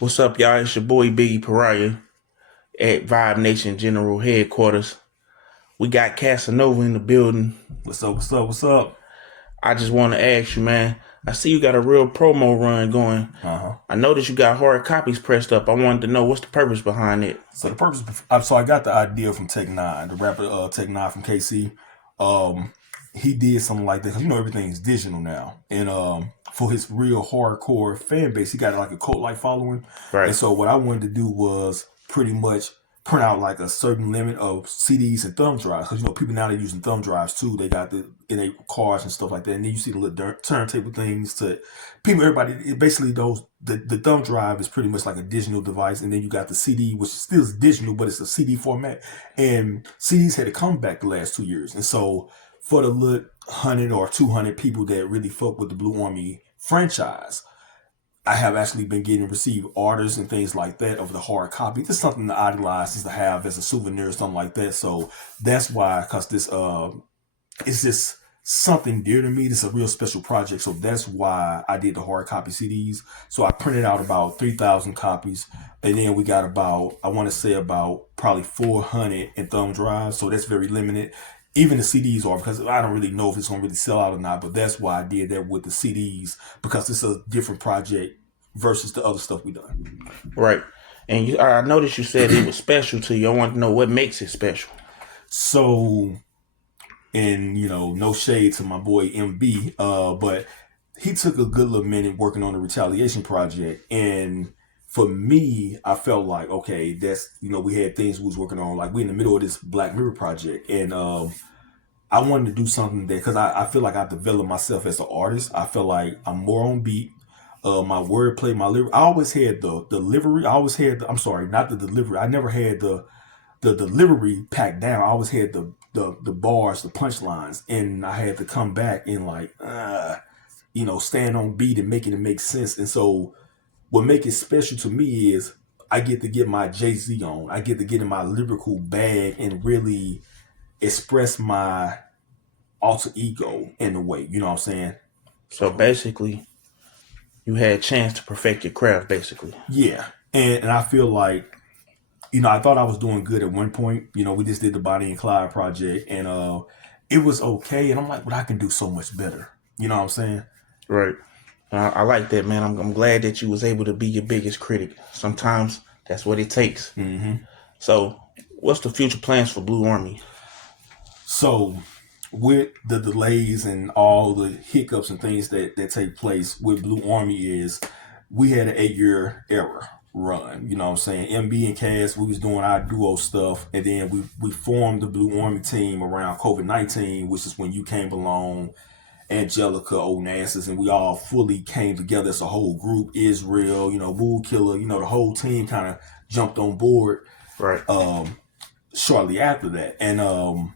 What's up, y'all? It's your boy Biggie Pariah at Vibe Nation General Headquarters. We got Casanova in the building. What's up? What's up? What's up? I just want to ask you, man. I see you got a real promo run going. Uh-huh. I noticed you got hard copies pressed up. I wanted to know what's the purpose behind it. So the purpose, so I got the idea from Tech Nine, the rapper Tech Nine from KC. Um, he did something like this. You know, everything's digital now, and for his real hardcore fan base, he got like a cult like following. And Right. so what I wanted to do was pretty much print out like a certain limit of CDs and thumb drives, because you know people now they're using thumb drives too. They got the in their cars and stuff like that, and then you see the little turntable things to people. Everybody, basically those the thumb drive is pretty much like a digital device, and then you got the CD, which still is digital, but it's a CD format. And CDs had a comeback the last 2 years, and so for the little 100 or 200 people that really fuck with the Blue Army franchise, I have actually been getting received orders and things like that of the hard copy. This is something that I idolize is to have as a souvenir or something like that. So that's why, because this it's just something dear to me. This is a real special project. So that's why I did the hard copy CDs. So I printed out about 3,000 copies. And then we got about, I want to say about probably 400 in thumb drives. So that's very limited. Even the CDs are, because I don't really know if it's going to really sell out or not. But that's why I did that with the CDs, because it's a different project versus the other stuff we done. Right. And I noticed you said it was special to you. I want to know what makes it special. So, and you know, no shade to my boy MB, but he took a good little minute working on the retaliation project. And for me, I felt like, okay, that's, you know, we had things we was working on, like we in the middle of this Black Mirror project. And I wanted to do something that, because I feel like I developed myself as an artist. I feel like I'm more on beat. My wordplay, my lyric. I always had the delivery. I always had I'm sorry, not the delivery. I never had the delivery packed down. I always had the bars, the punchlines, and I had to come back and like you know, stand on beat and making it make sense. And so what make it special to me is I get to get my Jay-Z on. I get to get in my lyrical bag and really express my alter ego in a way. You know what I'm saying? So basically, you had a chance to perfect your craft, basically. Yeah. And I feel like, you know, I thought I was doing good at one point. You know, we just did the Bonnie and Clyde project, and it was okay. And I'm like, but I can do so much better. You know what I'm saying? Right. I like that, man. I'm glad that you was able to be your biggest critic. Sometimes that's what it takes. Mm-hmm. So, what's the future plans for Blue Army? So with the delays and all the hiccups and things that take place with Blue Army is we had an 8 year era run. You know what I'm saying? MB and Cass, we was doing our duo stuff, and then we formed the Blue Army team around COVID-19, which is when you came along, Angelica, Onassis, and we all fully came together as a whole group. Israel, you know, Bull Killer, you know, the whole team kind of jumped on board Right. shortly after that. And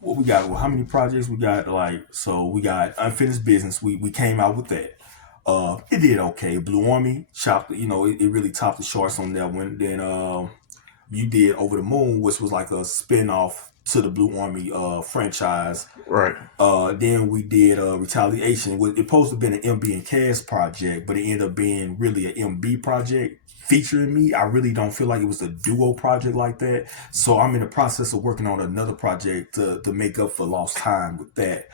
what we got? Well, how many projects we got? Like, so we got Unfinished Business. We came out with that. It did okay. Blue Army chopped. You know, it really topped the charts on that one. Then you did Over the Moon, which was like a spin-off to the Blue Army franchise. Right. Then we did Retaliation. It was supposed to have been an MB and Cass project, but it ended up being really an MB project featuring me. I really don't feel like it was a duo project like that. So I'm in the process of working on another project to make up for lost time with that.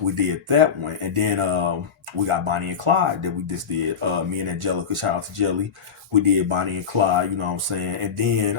We did that one, and then we got Bonnie and Clyde that we just did. Me and Angelica, shout out to Jelly. We did Bonnie and Clyde, you know what I'm saying, and then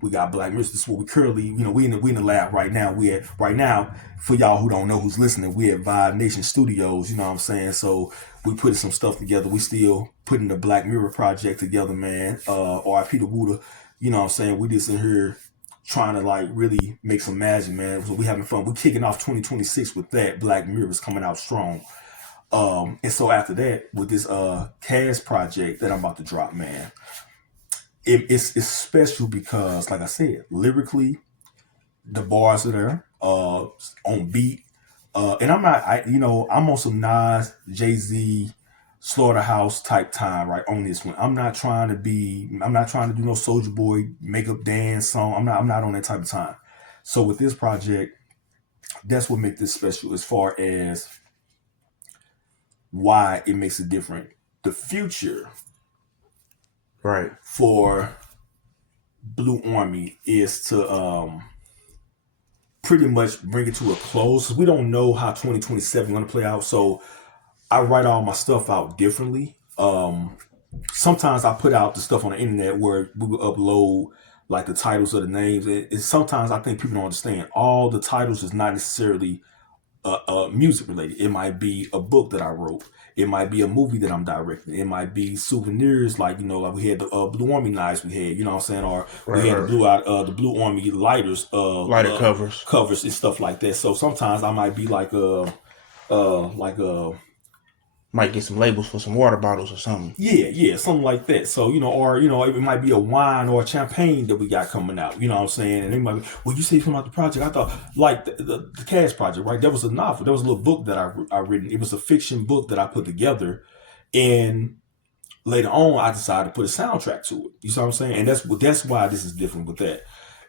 we got Black Mirror. This is what we currently, you know, we in the lab right now. We at right now, for y'all who don't know who's listening, we at Vibe Nation Studios, you know what I'm saying. So we putting some stuff together. We still putting the Black Mirror project together, man. R.I.P. to Buddha, you know what I'm saying. We just in here trying to like really make some magic, man. So we having fun. We're kicking off 2026 with that. Black Mirror's coming out strong. And so after that, with this Cash project that I'm about to drop, man, it's special because, like I said, lyrically, the bars are there, on beat. And I'm not, you know, I'm on some Nas, Jay Z, Slaughterhouse type time, right, on this one. I'm not trying to do no Soldier Boy makeup dance song. I'm not on that type of time. So with this project, that's what makes this special as far as why it makes it different. The future. Right. for Blue Army is to pretty much bring it to a close. We don't know how 2027 is going to play out, so I write all my stuff out differently. Sometimes I put out the stuff on the internet where we will upload like the titles of the names. Sometimes I think people don't understand all the titles is not necessarily music related. It might be a book that I wrote. It might be a movie that I'm directing. It might be souvenirs like like we had the Blue Army knives we had, you know what I'm saying, or Right. we had the Blue Army lighters, Lighter covers. covers and stuff like that. So sometimes I might be like Might get some labels for some water bottles or something. yeah, something like that. So, or, it might be a wine or a champagne that we got coming out, you know what I'm saying? And they might be, well, you say you come out the project. I thought, like, the Cash Project, right? There was a novel. There was a little book that I written. It was a fiction book that I put together. And later on, I decided to put a soundtrack to it. You see what I'm saying? And that's why this is different with that.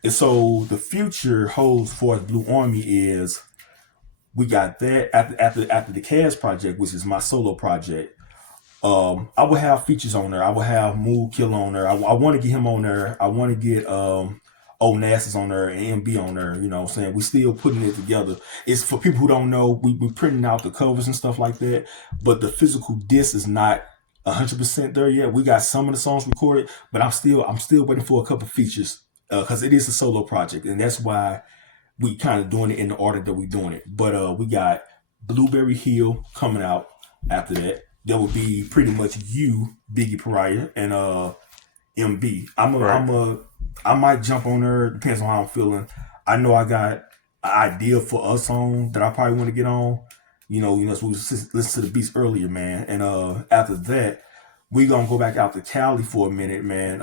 And so the future holds for Blue Army is we got that after the Cash Project, which is my solo project. I will have features on there. I will have Mood Kill on there. I want to get him on there. I want to get Old Nasties on there and MB on there. You know what I'm saying? We still putting it together. It's for people who don't know, we're printing out the covers and stuff like that, but the physical disc is not 100% there yet. We got some of the songs recorded, but I'm still waiting for a couple features because it is a solo project, and that's why we kind of doing it in the order that we doing it. But we got Blueberry Hill coming out after that. That would be pretty much you, Biggie Pariah, and MB. I might jump on there. Depends on how I'm feeling. I know I got an idea for a song that I probably want to get on. So we listened to the beats earlier, man. And after that, we gonna go back out to Cali for a minute, man.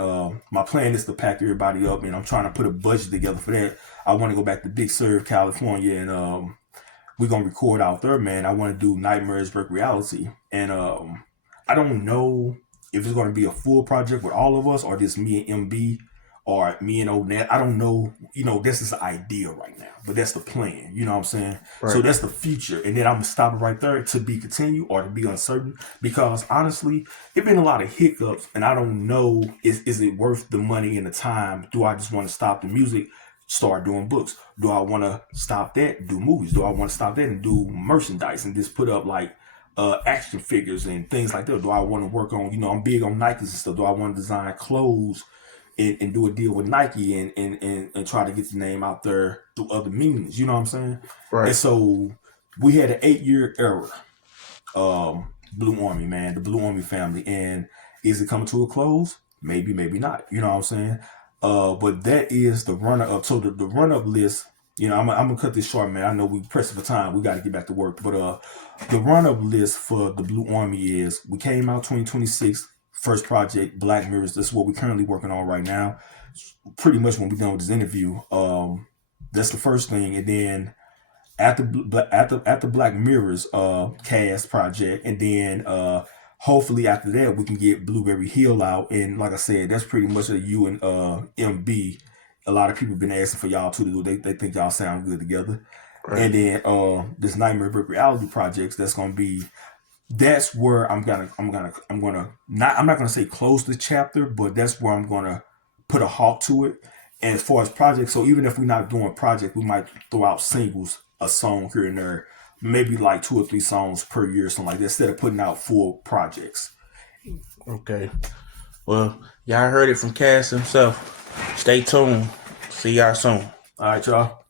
My plan is to pack everybody up, and I'm trying to put a budget together for that. I want to go back to Big Sur, California, and we're gonna record out there, man. I want to do Nightmares Break Reality, and I don't know if it's gonna be a full project with all of us or just me and MB or me and Old Nat. I don't know. This is the idea right now, but that's the plan. You know what I'm saying? Right. So that's the future, and then I'm gonna stop it right there to be continued or to be uncertain, because honestly, it's been a lot of hiccups, and I don't know is it worth the money and the time? Do I just want to stop the music? Start doing books? Do I want to stop that, do movies? Do I want to stop that and do merchandise and just put up like action figures and things like that? Do I want to work on, I'm big on Nikes and stuff. Do I want to design clothes and do a deal with Nike and try to get the name out there through other means? You know what I'm saying? Right. And so we had an 8-year era, Blue Army, man, the Blue Army family. And is it coming to a close? Maybe, maybe not. You know what I'm saying? But that is the runner-up. So the run-up list, I'm gonna cut this short, man. I know we pressing for time. We got to get back to work. But the run-up list for the Blue Army is we came out 2026, first project, Black Mirrors. That's what we're currently working on right now. Pretty much when we're done with this interview, that's the first thing. And then after Black Mirrors, cast project, and then hopefully after that we can get Blueberry Hill out. And like I said, that's pretty much a you and MB. A lot of people have been asking for y'all to do. They think y'all sound good together. Right. And then this Nightmare Brick Reality projects, that's where I'm not gonna say close the chapter, but that's where I'm gonna put a halt to it. And as far as projects, so even if we're not doing projects, we might throw out singles, a song here and there, maybe like 2 or 3 songs per year, something like that, instead of putting out full projects. Okay. Well, y'all heard it from Cass himself. Stay tuned. See y'all soon. All right, y'all.